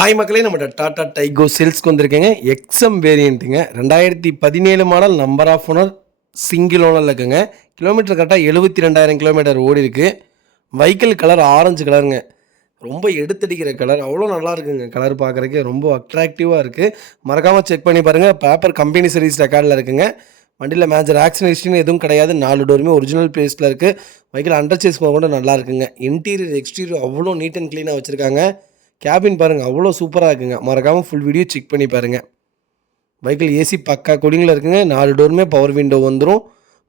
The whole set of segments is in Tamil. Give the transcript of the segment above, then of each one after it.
ஹாய் மக்களே, நம்ம டாடா டைகோ சேல்ஸ்க்கு வந்திருக்கேங்க. எக்ஸ்எம் வேரியண்ட்டுங்க. 2017 model, number of owner, single ஓனரில் இருக்குங்க. கிலோமீட்டர் கரெக்டாக 72,000 கிலோமீட்டர் ஓடி இருக்கு. வெஹிக்கிள் கலர் ஆரஞ்சு கலருங்க. ரொம்ப எடுத்தடிக்கிற கலர், அவ்வளோ நல்லா இருக்குங்க. கலர் பார்க்குறதுக்கு ரொம்ப அட்ராக்டிவாக இருக்குது. மறக்காமல் செக் பண்ணி பாருங்கள். பேப்பர் கம்பெனி சர்வீஸ் ரெக்கார்டில் இருக்குங்க. வண்டியில் மேஜர் ஆக்சிடென்ட் எதுவும் கிடையாது. 4 டோருமே ஒரிஜினல் பிளேஸில் இருக்குது. வெஹிக்கிள் அண்டர் சேஸ் கூட நல்லா இருக்குங்க. இன்டீரியர் எக்ஸ்டீரியர் அவ்வளோ நீட் அண்ட் க்ளீனாக வச்சுருக்காங்க. கேபின் பாருங்கள், அவ்வளோ சூப்பராக இருக்குங்க. மறக்காமல் ஃபுல் வீடியோ செக் பண்ணி பாருங்கள். வெஹிக்கிள் ஏசி பக்கா கூலிங்கில் இருக்குங்க. 4 டோருமே பவர் விண்டோ வந்துடும்.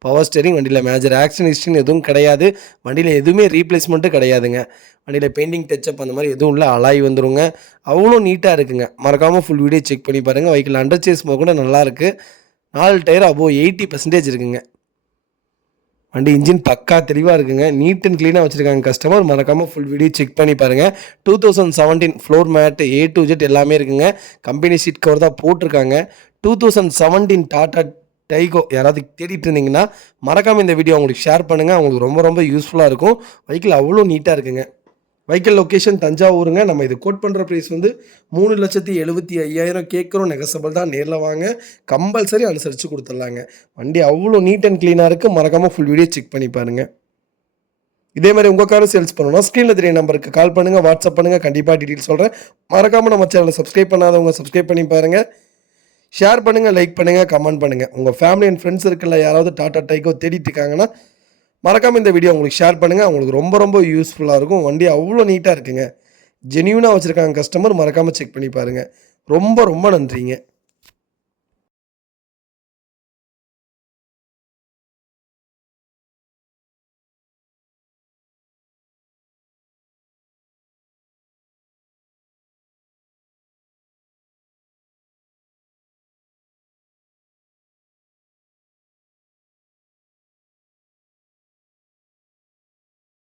Power steering. வண்டியில் மேஜர் ஆக்சிடென்ட் எதுவும் கிடையாது. வண்டியில் எதுவுமே ரீப்ளேஸ்மெண்ட்டும் கிடையாதுங்க. வண்டியில் பெயிண்டிங் டச்சப் அந்த மாதிரி எதுவும் இல்லை. அலாய் வந்துடுங்க. அவ்வளோ நீட்டாக இருக்குங்க. மறக்காமல் ஃபுல் வீடியோ செக் பண்ணி பாருங்கள். வெஹிக்கிள் அண்டர் சேஸ் கூட நல்லாயிருக்கு. 4 டயர் அபோவ் 80% இருக்குங்க. வண்டி இன்ஜின் பக்கா தெளிவாக இருக்குங்க. நீட் அண்ட் க்ளீனாக வச்சுருக்காங்க கஸ்டமர். மறக்காமல் ஃபுல் வீடியோ செக் பண்ணி பாருங்கள். 2017 floor mat A to Z எல்லாமே இருக்குங்க. கம்பெனி சீட் கவர் தான் போட்டிருக்காங்க. 2017 டாடா டைகோ யாராவது தேடிட்டு இருந்தீங்கன்னா மறக்காமல் இந்த வீடியோ உங்களுக்கு ஷேர் பண்ணுங்கள். அவங்களுக்கு ரொம்ப ரொம்ப யூஸ்ஃபுல்லாக இருக்கும். வெஹிக்கிள் அவ்வளோ நீட்டாக இருக்குங்க. வெஹிக்கிள் லொக்கேஷன் தஞ்சாவூருங்க. நம்ம இது கோட் பண்ணுற ப்ரைஸ் 3,75,000 கேட்குறோம். நெகசபிள் தான். நேரில் வாங்க, கம்பல்சரி அனுசரித்து கொடுத்துட்லாங்க. வண்டி அவ்வளோ நீட் அண்ட் க்ளீனாக இருக்குது. மறக்காமல் ஃபுல் வீடியோ செக் பண்ணி பாருங்கள். இதே மாதிரி உங்கள் காரும் சேல்ஸ் பண்ணணும்னா ஸ்க்ரீனில் தெரிய நம்பருக்கு கால் பண்ணுங்கள், வாட்ஸ்அப் பண்ணுங்கள். கண்டிப்பாக டீட்டெயில் சொல்கிறேன். மறக்காமல் நம்ம சேனலை சப்ஸ்கிரைப் பண்ணாதவங்க சப்ஸ்கிரைப் பண்ணி பாருங்கள். ஷேர் பண்ணுங்கள், லைக் பண்ணுங்கள், கமெண்ட் பண்ணுங்கள். உங்கள் ஃபேமிலி அண்ட் ஃப்ரெண்ட்ஸ் இருக்குல்ல, யாராவது டாடா டைகோ தேடிட்டு இருக்காங்கன்னா மறக்காமல் இந்த வீடியோ உங்களுக்கு ஷேர் பண்ணுங்கள். அவங்களுக்கு ரொம்ப ரொம்ப யூஸ்ஃபுல்லாக இருக்கும். வண்டி அவ்வளோ நீட்டாக இருக்குங்க. ஜென்யூனாக வச்சுருக்காங்க கஸ்டமர். மறக்காமல் செக் பண்ணி பாருங்கள். ரொம்ப ரொம்ப நன்றிங்க.